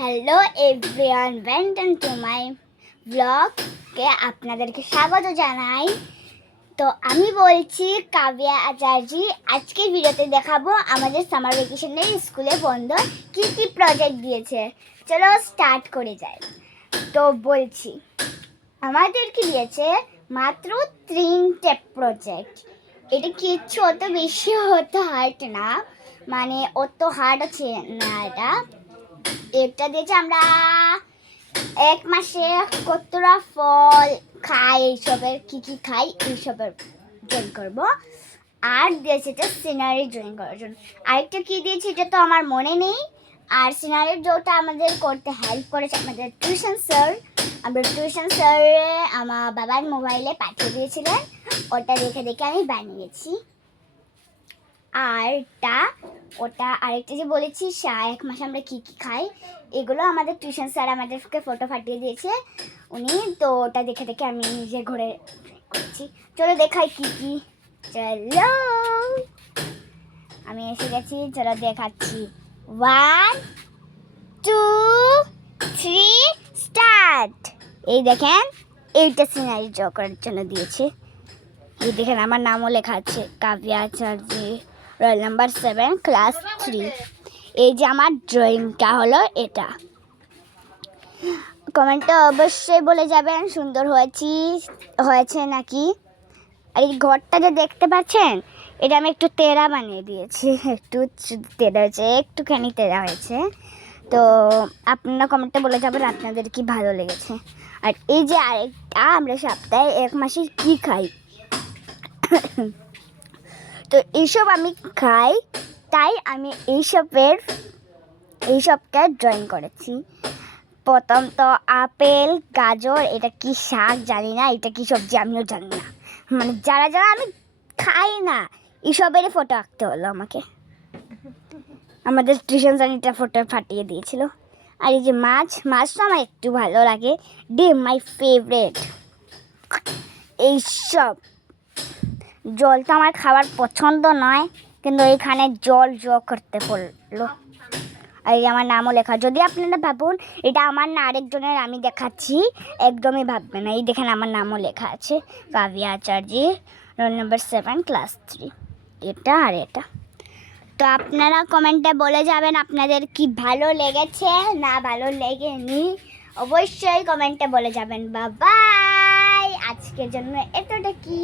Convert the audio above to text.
Hello everyone, welcome to my ব্লগকে আপনাদেরকে স্বাগত জানাই। তো আমি বলছি কাব্যা আচার্যি। আজকের ভিডিওতে দেখাবো আমাদের সামার ভ্যাকেশনের স্কুলে বন্ধ কী কী প্রজেক্ট দিয়েছে। চলো স্টার্ট করে যাই। তো বলছি আমাদেরকে দিয়েছে মাত্র 3টে প্রজেক্ট। এটা কিচ্ছু অত বেশি হতে হার্ড না, মানে অত হার্ড আছে না। এটা দিয়েছে আমরা এক মাসে কতটা ফল খাই, এইসবের কী কী খাই এইসবের ড্রয়িং করবো। আর দিয়েছে এটা সিনারি ড্রয়িং করার জন্য। আরেকটা কী দিয়েছে এটা তো আমার মনে নেই। আর সিনারির যেটা আমাদের করতে হেল্প করেছে আমাদের টিউশন স্যার। আমরা টিউশন স্যার আমার বাবার মোবাইলে পাঠিয়ে দিয়েছিলেন, ওটা দেখে দেখে আমি বানিয়েছি। আর ওটা আরেকটা যে বলেছি এক মাসে আমরা কী কী খাই, এগুলো আমাদের টিউশন স্যার আমাদেরকে ফটো পাঠিয়ে দিয়েছে উনি। তো ওটা দেখে দেখে আমি নিজে ঘরে করছি। চলো দেখাই কী কী। চলো আমি এসে গেছি, চলো দেখাচ্ছি। 1 2 3 স্টার্ট। এই দেখেন এইটা সিনারি ড্র করার জন্য দিয়েছে। এই দেখেন আমার নামও লেখা আছে, কাব্যা আচার্যি, রোল নাম্বার 7 ক্লাস 3। এই যে আমার ড্রয়িংটা হলো এটা। কমেন্টে অবশ্যই বলে যাবেন সুন্দর হয়েছে নাকি। আর এই ঘরটা যে দেখতে পাচ্ছেন, এটা আমি একটু তেরা বানিয়ে দিয়েছি, একটু তেরা হয়েছে, একটুখানি তেরা হয়েছে। তো আপনারা কমেন্টে বলে যাবেন আপনাদের কি ভালো লেগেছে। আর এই যে আরেকটা, আমরা সপ্তাহে এক মাসে কী খাই, তো এইসব আমি খাই, তাই আমি এইসবকে ড্রয়িং করেছি। প্রথম তো আপেল, গাজর, এটা কি শাক জানি না, এটা কি সবজি আমিও জানি না, মানে যারা যারা আমি খাই না এইসবেরই ফটো আঁকতে হলো আমাকে। আমাদের টিউশন জানিটা ফটো ফাটিয়ে দিয়েছিল। আর এই যে মাছটা আমার একটু ভালো লাগে, ডিম মাই ফেভারেট। এইসব জল তো আমার খাবার পছন্দ নয়, কিন্তু এখানে জল করতে পড়লো। আর এই আমার নামও লেখা। যদি আপনারা ভাবুন এটা আমার না আরেকজনের, আমি দেখাচ্ছি, একদমই ভাববে না। এই দেখেন আমার নামও লেখা আছে, কাব্যা আচার্যি, রোল নাম্বার 7 ক্লাস 3। এটা আর এটা। তো আপনারা কমেন্টে বলে যাবেন আপনাদের কি ভালো লেগেছে না ভালো লেগেনি, অবশ্যই কমেন্টে বলে যাবেন। বাই, আজকের জন্য এতটা কি।